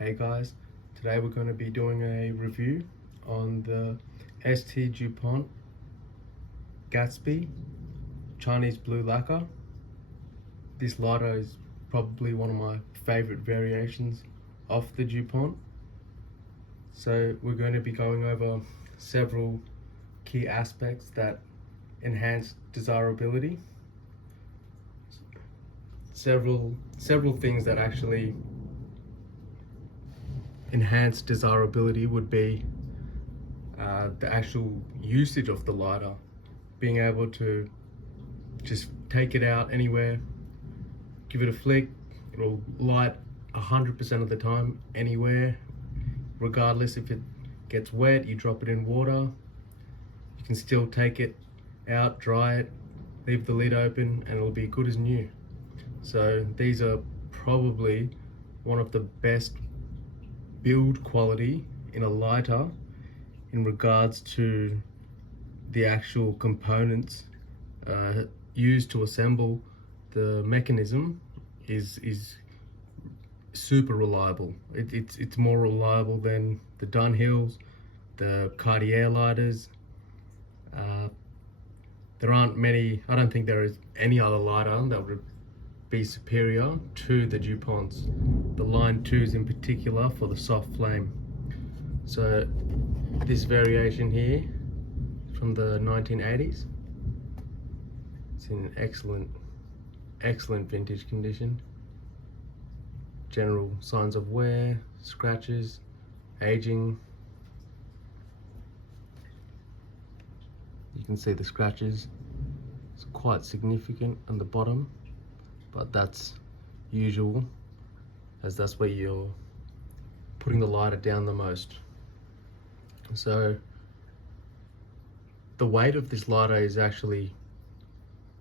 Hey guys, today we're going to be doing a review on the S.T.Dupont Gatsby Chinese blue lacquer. This lighter is probably one of my favorite variations of the Dupont. So we're going to be going over several key aspects that enhance desirability. Several things that actually enhanced desirability would be the actual usage of the lighter, being able to just take it out anywhere, give it a flick, it'll light 100% of the time anywhere, regardless if it gets wet, you drop it in water, you can still take it out, dry it, leave the lid open, and it'll be good as new. So these are probably one of the best build quality in a lighter in regards to the actual components used to assemble the mechanism is super reliable. It's more reliable than the Dunhills, the Cartier lighters. There aren't many, I don't think there is any other lighter that would be superior to the DuPonts, the line 2s in particular, for the soft flame. So this variation here from the 1980s, it's in excellent vintage condition. General signs of wear, scratches, aging. You can see the scratches, it's quite significant on the bottom, but that's usual, as that's where you're putting the lighter down the most. So the weight of this lighter is actually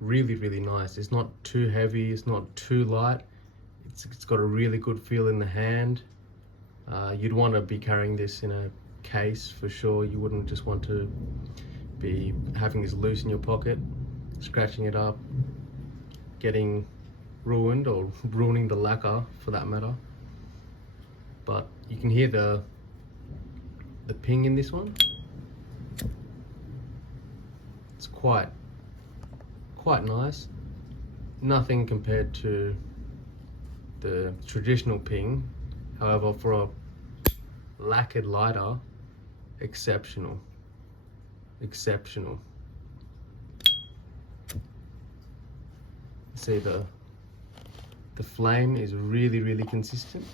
really nice. It's not too heavy, it's not too light, it's got a really good feel in the hand. You'd want to be carrying this in a case for sure. You wouldn't just want to be having this loose in your pocket, scratching it up, getting ruined, or ruining the lacquer for that matter. But you can hear the ping in this one. It's quite nice. Nothing compared to the traditional ping. However, for a lacquered lighter, exceptional. See, the flame is really consistent,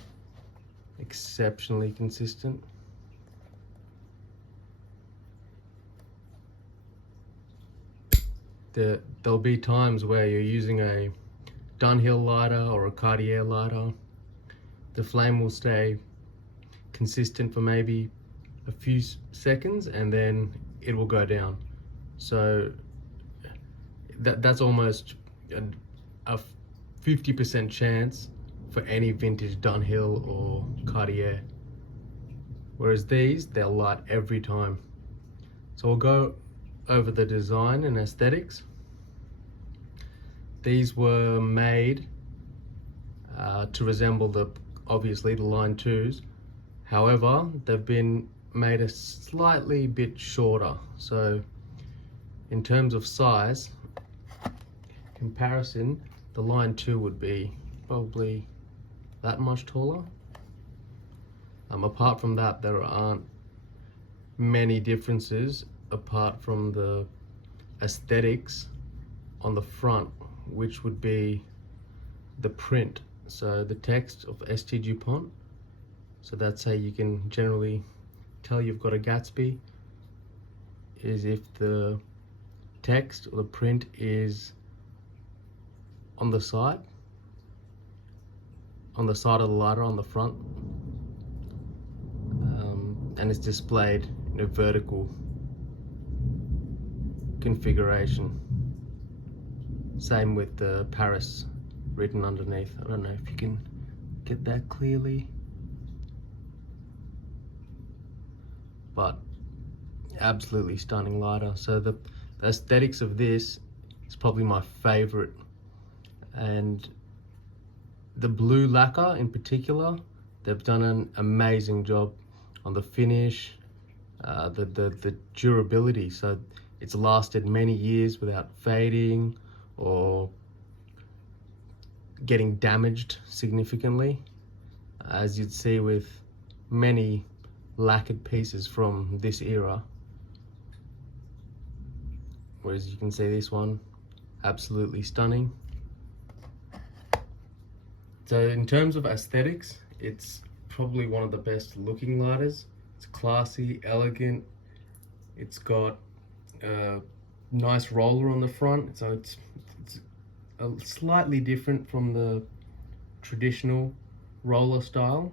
exceptionally consistent. There'll be times where you're using a Dunhill lighter or a Cartier lighter, the flame will stay consistent for maybe a few seconds and then it will go down. So that's almost a 50% chance for any vintage Dunhill or Cartier, whereas these, they'll light every time. So we'll go over the design and aesthetics. These were made to resemble obviously the line 2s. However, they've been made a slightly bit shorter. So in terms of size comparison, the line 2 would be probably that much taller. Apart from that, there aren't many differences apart from the aesthetics on the front, which would be the print. So the text of S.T.Dupont, so that's how you can generally tell you've got a Gatsby, is if the text or the print is on the side of the lighter on the front, and it's displayed in a vertical configuration. Same with the Paris written underneath. I don't know if you can get that clearly, but absolutely stunning lighter. So the aesthetics of this is probably my favorite, and the blue lacquer in particular They've done an amazing job on the finish, the durability. So it's lasted many years without fading or getting damaged significantly, as you'd see with many lacquered pieces from this era. Whereas you can see this one, absolutely stunning. So in terms of aesthetics, it's probably one of the best looking lighters. It's classy, elegant. It's got a nice roller on the front, so it's slightly different from the traditional roller style.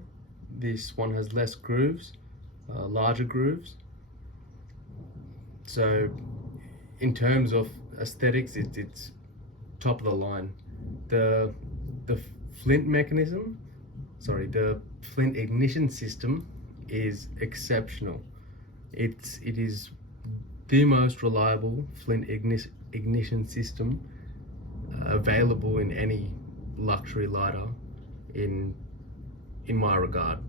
This one has less grooves, larger grooves. So in terms of aesthetics, it's top of the line. The flint mechanism, the flint ignition system is exceptional. It is the most reliable flint ignition system available in any luxury lighter in my regard.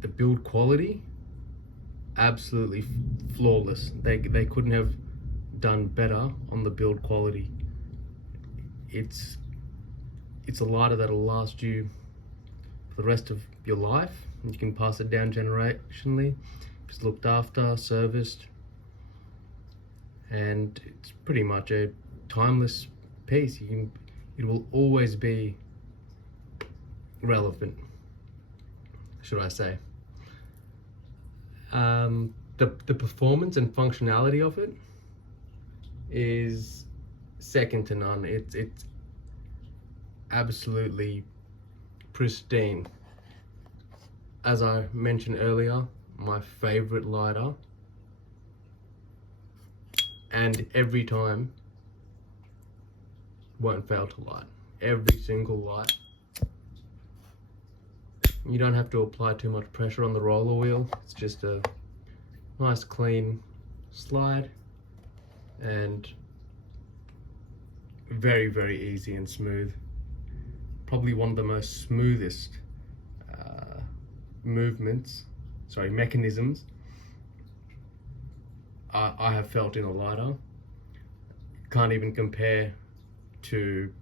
The build quality, absolutely flawless. They couldn't have done better on the build quality. It's a lighter that'll last you for the rest of your life. You can pass it down generationally. It's looked after, serviced, and it's pretty much a timeless piece. It will always be relevant, should I say. The performance and functionality of it is second to none. It's absolutely pristine. As I mentioned earlier, my favorite lighter, and every time won't fail to light. Every single light. You don't have to apply too much pressure on the roller wheel. It's just a nice clean slide and very, very easy and smooth. Probably one of the most smoothest mechanisms I have felt in a lighter. Can't even compare to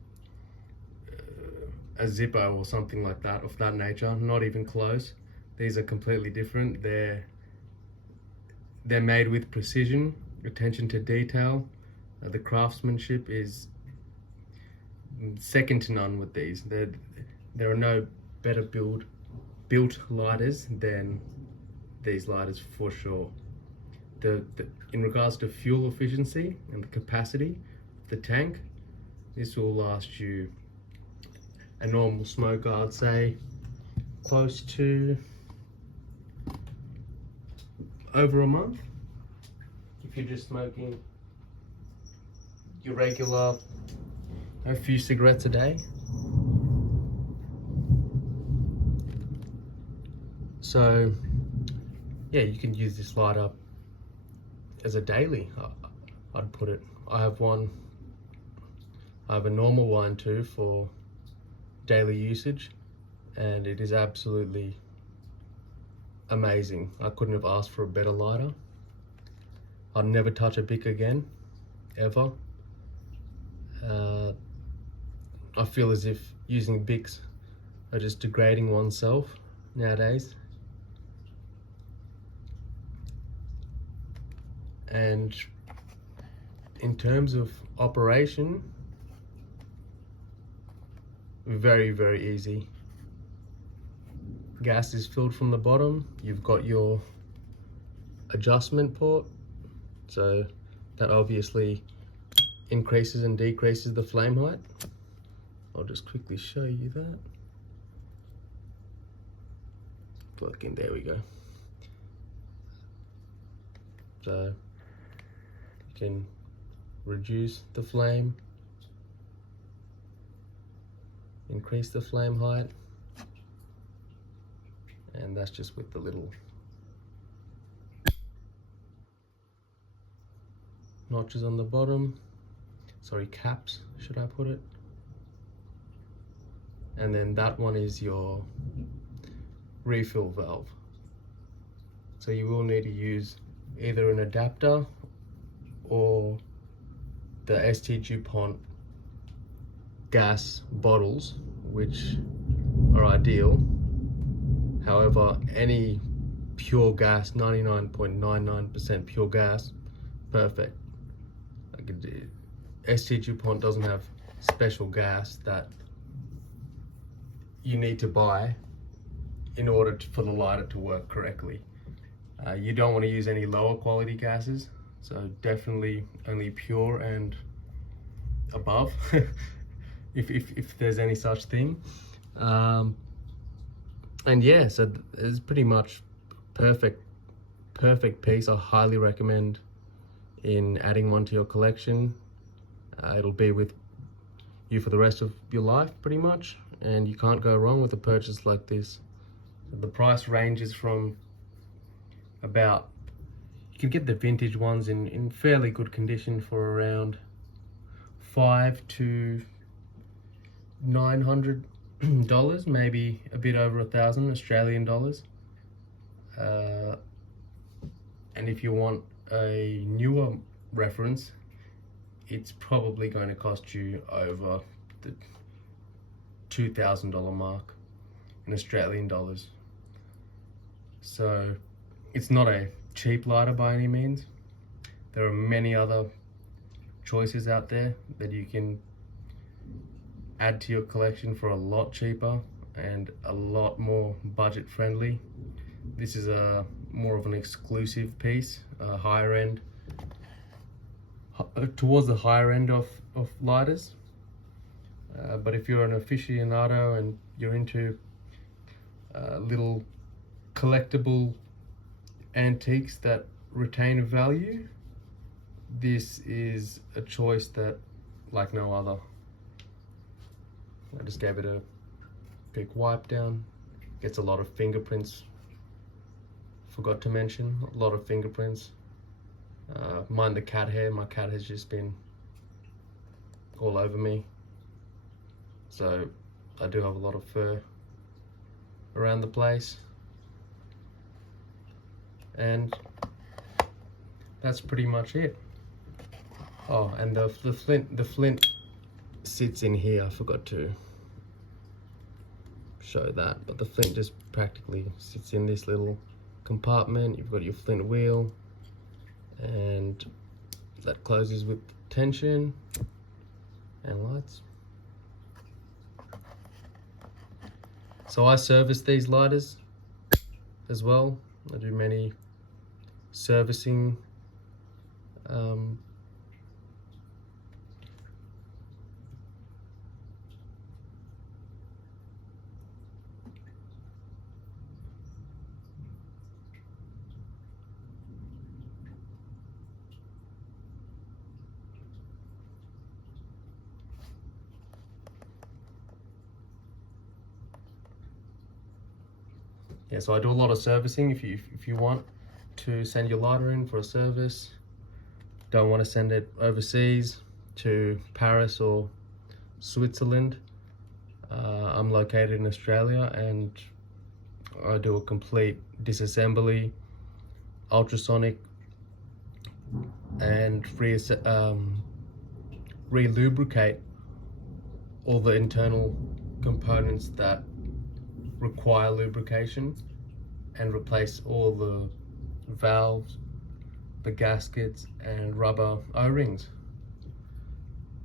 a Zippo or something like that, of that nature. Not even close. These are completely different. They're made with precision, attention to detail. The craftsmanship is second to none with these. There are no better built lighters than these lighters, for sure. In regards to fuel efficiency and the capacity of the tank, this will last you a normal smoker, I'd say close to over a month. If you're just smoking your regular, a few cigarettes a day. So yeah, you can use this lighter as a daily, I'd put it. I have a normal one too for daily usage, and it is absolutely amazing. I couldn't have asked for a better lighter. I'd never touch a Bic again, ever. I feel as if using Bics are just degrading oneself nowadays. And in terms of operation, very, very easy. Gas is filled from the bottom. You've got your adjustment port, so that obviously increases and decreases the flame height. I'll just quickly show you that. Plug in, there we go. So you can reduce the flame, increase the flame height, and that's just with the little notches on the bottom. Sorry, caps, should I put it? and then that one is your refill valve. So you will need to use either an adapter or the S.T.Dupont gas bottles, which are ideal. However, any pure gas, 99.99% pure gas, perfect. Like S.T.Dupont doesn't have special gas that you need to buy in order for the lighter to work correctly. You don't want to use any lower quality gases, so definitely only pure and above, if there's any such thing. And yeah, so it's pretty much perfect piece. I highly recommend in adding one to your collection. It'll be with you for the rest of your life pretty much, and you can't go wrong with a purchase like this. The price ranges from about, you can get the vintage ones in fairly good condition for around $500 to $900, maybe a bit over 1,000 Australian dollars. And if you want a newer reference, it's probably going to cost you over the $2,000 mark in Australian dollars. So it's not a cheap lighter by any means. There are many other choices out there that you can add to your collection for a lot cheaper and a lot more budget friendly. This is a more of an exclusive piece, higher end, towards the higher end of lighters. But if you're an aficionado and you're into little collectible antiques that retain value, this is a choice that like no other. I just gave it a big wipe down. Gets a lot of fingerprints. Forgot to mention, a lot of fingerprints. Mind the cat hair. My cat has just been all over me. So I do have a lot of fur around the place. And that's pretty much it. Oh, and the flint sits in here. I forgot to show that, but the flint just practically sits in this little compartment. You've got your flint wheel, and that closes with tension and lights. So I service these lighters as well. I do many servicing yeah, so I do a lot of servicing. If you want to send your lighter in for a service, don't want to send it overseas to Paris or Switzerland, I'm located in Australia, and I do a complete disassembly, ultrasonic, and re-lubricate all the internal components that require lubrication, and replace all the valves, the gaskets, and rubber O-rings.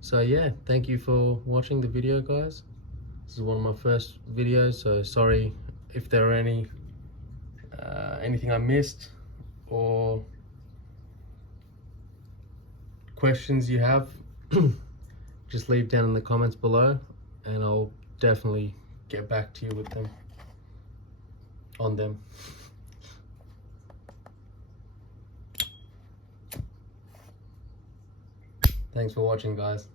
So yeah, thank you for watching the video, guys. This is one of my first videos, so sorry if there are anything I missed or questions you have. Just leave down in the comments below, and I'll definitely get back to you with them on them. Thanks for watching, guys.